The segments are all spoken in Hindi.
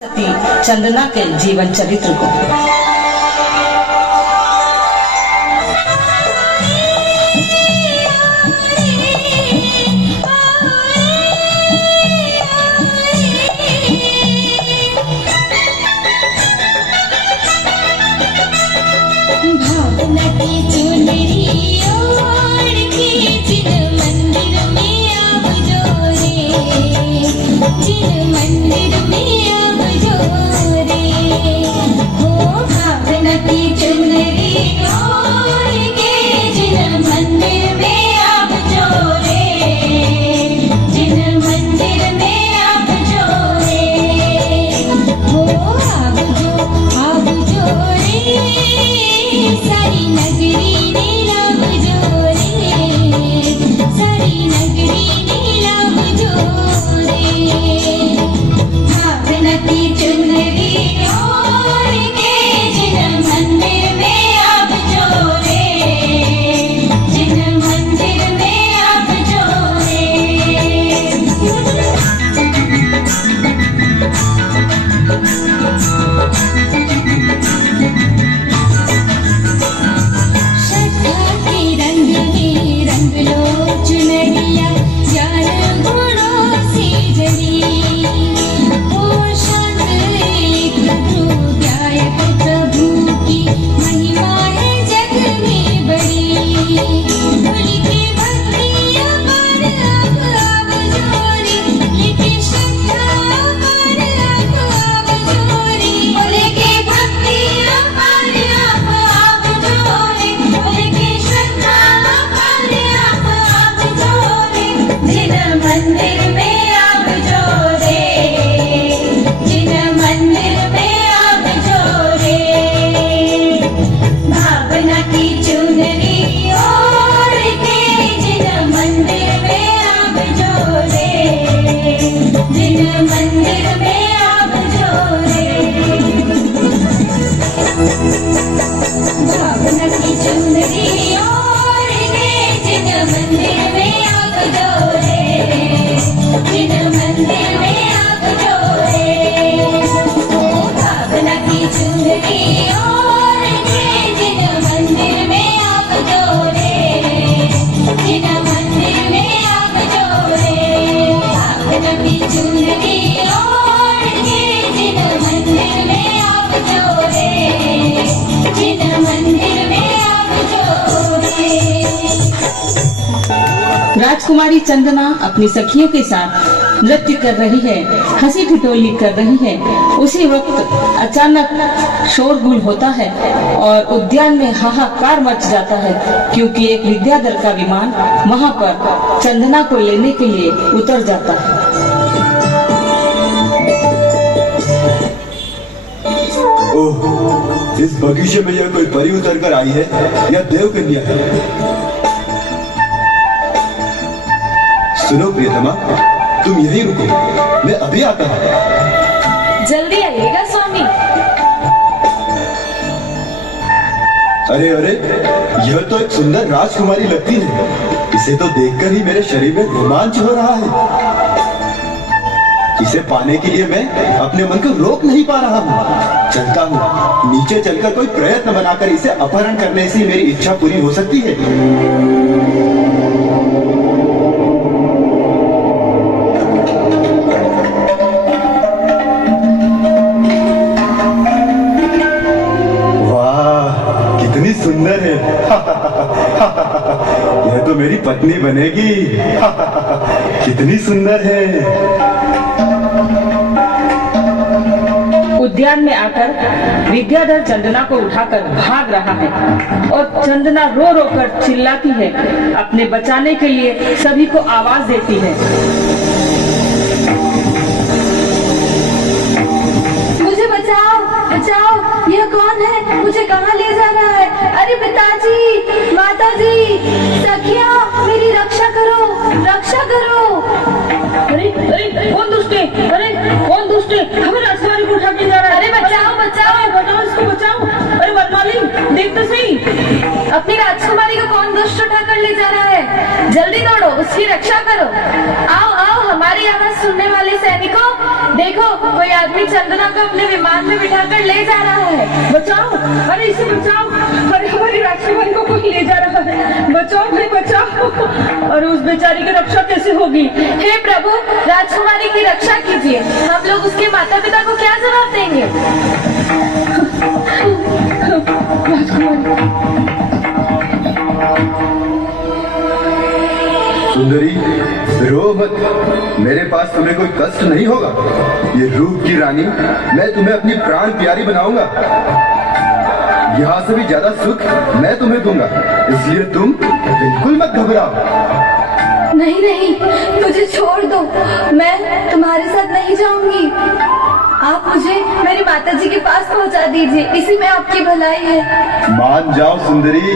सती चंदना के जीवन चरित्र को। भावना की चुनरी ओढ़ के जिन मंदिर में अब जोरे, जिन मंदिर में अब जोरे, हो भावना की चुनरी ओढ़ के जिन मंदिर में अब जोरे, जिन मंदिर में अब जोरे, हो अब जोरे सारी नगरी नीलाम जोरे, सारी नगरी नीलाम जोरे, भावना की चुनरी ओढ़ के जिन मंदिर में अब जोरे, जिन मंदिर में अब जोरे। श्रद्धा के रंग में रंग लो चुनरिया, ज्ञान गुणों से जली, हो शांत एक प्रभु गायक प्रभु की महिमा है जग में बड़ी, उनकी भक्ति अपार अब जोरी, लेके श्रद्धा अपार अब जोरी, उनकी भक्ति अपार अब जोरी, उनकी श्रद्धा अपार अब जोरी, जिन मंदिर में अब जोरे, जिन मंदिर में अब जोरे, भावना की चुनरी ओढ़ के जिन मंदिर में अब जोरे, जिन मंदिर में अब जोरे, भावना की चुनरी ओढ़ के जिन मंदिर में अब जोरे, जिन मंदिर में अब जोरे, ओ भावना की चुनरी ओढ़ के जिन मंदिर में अब जोरे, जिन मंदिर में अब जोरे, भावना की चुनरी ओढ़ के जिन मंदिर में अब जोरे, जिन मंदिर में अब जोरे। राजकुमारी चंदना अपनी सखियों के साथ नृत्य कर रही है, हंसी ठिठोली कर रही है। उसी वक्त अचानक शोरगुल होता है और उद्यान में हाहाकार मच जाता है, क्योंकि एक विद्याधर का विमान वहां पर चंदना को लेने के लिए उतर जाता है। ओह, इस बगीचे में यह कोई परी उतर कर आई है या देव कन्या है? सुनो प्रियतमा, तुम यहीं रुको, मैं अभी आता हूँ। जल्दी आइएगा स्वामी। अरे अरे, यह तो एक सुंदर राजकुमारी लगती है। इसे तो देखकर ही मेरे शरीर में रोमांच हो रहा है। इसे पाने के लिए मैं अपने मन को रोक नहीं पा रहा हूँ। चलता हूँ, नीचे चलकर कोई प्रयत्न बनाकर इसे अपहरण करने से मेरी इच्छा पूरी हो सकती है। कितनी सुंदर है। यह तो मेरी पत्नी बनेगी। कितनी सुंदर है। उद्यान में आकर विद्याधर चंदना को उठाकर भाग रहा है और चंदना रो रो कर चिल्लाती है, अपने बचाने के लिए सभी को आवाज देती है। मुझे बचाओ, बचाओ, यह कौन है? मुझे कहाँ ले जा रहा है? अरे पिताजी, माताजी, सखिया, मेरी रक्षा करो, रक्षा करो। अरे अरे, कौन दुष्ट है? अरे कौन दुष्ट है? हमें राजकुमारी को उठा के जा रहा है। अरे बचाओ, बचाओ बचाओ, इसको बचाओ। अरे वनमाली, देख तो सही। अपनी राजकुमारी को कौन दुष्ट उठाकर ले जा रहा है? जल्दी दौड़ो, उसकी रक्षा करो। आओ आओ हमारी आवाज सुनने वाले सैनिकों, देखो कोई आदमी चंदना को अपने विमान में बिठाकर ले जा रहा है। बचाओ, अरे इसे बचाओ। अरे हमारी राजकुमारी को कोई ले जा रहा है। बचाओ भाई बचाओ। अरे उस बेचारी की रक्षा कैसे होगी? हे प्रभु, राजकुमारी की रक्षा कीजिए। हम लोग उसके माता पिता को क्या जवाब देंगे? सुंदरी, रो मत। मेरे पास तुम्हें कोई कष्ट नहीं होगा। ये रूप की रानी, मैं तुम्हें अपनी प्राण प्यारी बनाऊंगा। यहाँ से भी ज्यादा सुख मैं तुम्हें दूंगा, इसलिए तुम बिल्कुल मत घबराओ। नहीं नहीं, मुझे छोड़ दो, मैं तुम्हारे साथ नहीं जाऊंगी। आप मुझे मेरी माताजी के पास पहुंचा दीजिए, इसी में आपकी भलाई है। मान जाओ सुंदरी,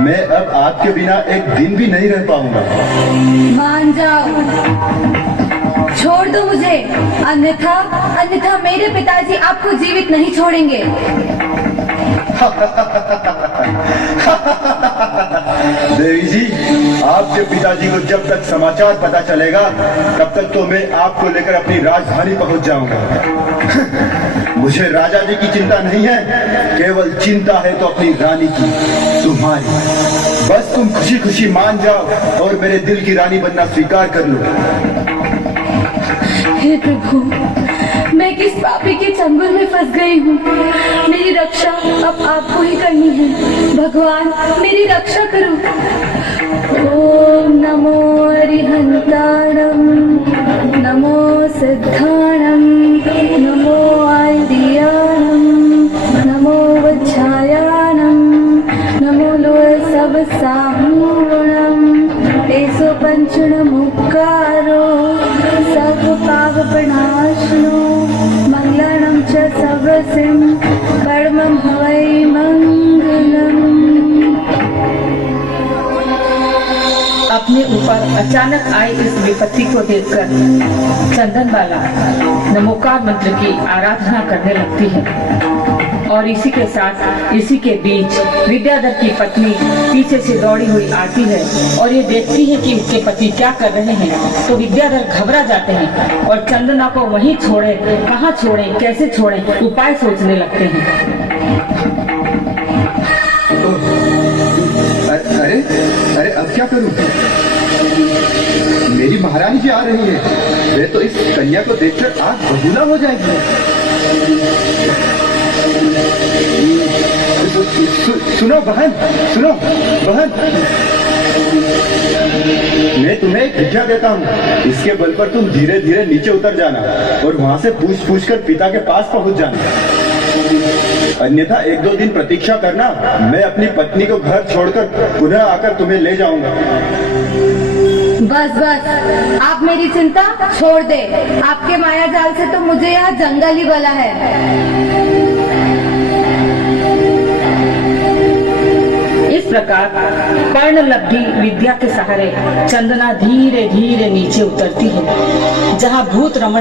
मैं अब आपके बिना एक दिन भी नहीं रह पाऊंगा। मान जाओ, छोड़ दो मुझे, अन्यथा अन्यथा मेरे पिताजी आपको जीवित नहीं छोड़ेंगे। देवी जी, आपके पिताजी को जब तक समाचार पता चलेगा तब तक तो मैं आपको लेकर अपनी राजधानी पहुंच जाऊंगा। मुझे राजा जी की चिंता नहीं है, केवल चिंता है तो अपनी रानी की, तुम्हारी। बस तुम खुशी खुशी मान जाओ और मेरे दिल की रानी बनना स्वीकार कर लो। हे प्रभु, मैं किस पापी के चंगुल में फंस गई हूँ। मेरी रक्षा अब आपको ही करनी है। भगवान मेरी रक्षा करो। ओम नमो अरिहंताणं, नमो सिद्धाणं, नमो आयुर्याणं, नमो वज्रायाणं, नमो लोह सब साहूणं, तेसो पंचणमुक्कारो सर्व पाप प्रणाशनो, मंगलम च सर्वसिं परमं हवै मंगलम। अपने ऊपर अचानक आई इस विपत्ति को देखकर चंदनबाला नमोकार मंत्र की आराधना करने लगती है। और इसी के साथ इसी के बीच विद्याधर की पत्नी पीछे से दौड़ी हुई आती है और ये देखती है कि उसके पति क्या कर रहे हैं। तो विद्याधर घबरा जाते हैं और चंदना को वहीं छोड़े, कहाँ छोड़े, कैसे छोड़े, उपाय सोचने लगते हैं। अरे अरे अब क्या करूं? मेरी महारानी जी आ रही है। वे तो इस कन्या को देखकर आग बबूला हो जाएगी। सुनो बहन, सुनो बहन, मैं तुम्हें एक विद्या देता हूँ। इसके बल पर तुम धीरे धीरे नीचे उतर जाना और वहाँ से पूछ पूछ कर पिता के पास पहुँच जाना। अन्यथा 1-2 दिन प्रतीक्षा करना, मैं अपनी पत्नी को घर छोड़कर पुनः आकर तुम्हें ले जाऊंगा। बस बस, आप मेरी चिंता छोड़ दे। आपके माया जाल से तो मुझे यहाँ जंगल ही बला है। इस प्रकार पर्णलब्धि विद्या के सहारे चंदना धीरे धीरे नीचे उतरती है, जहाँ भूत रमण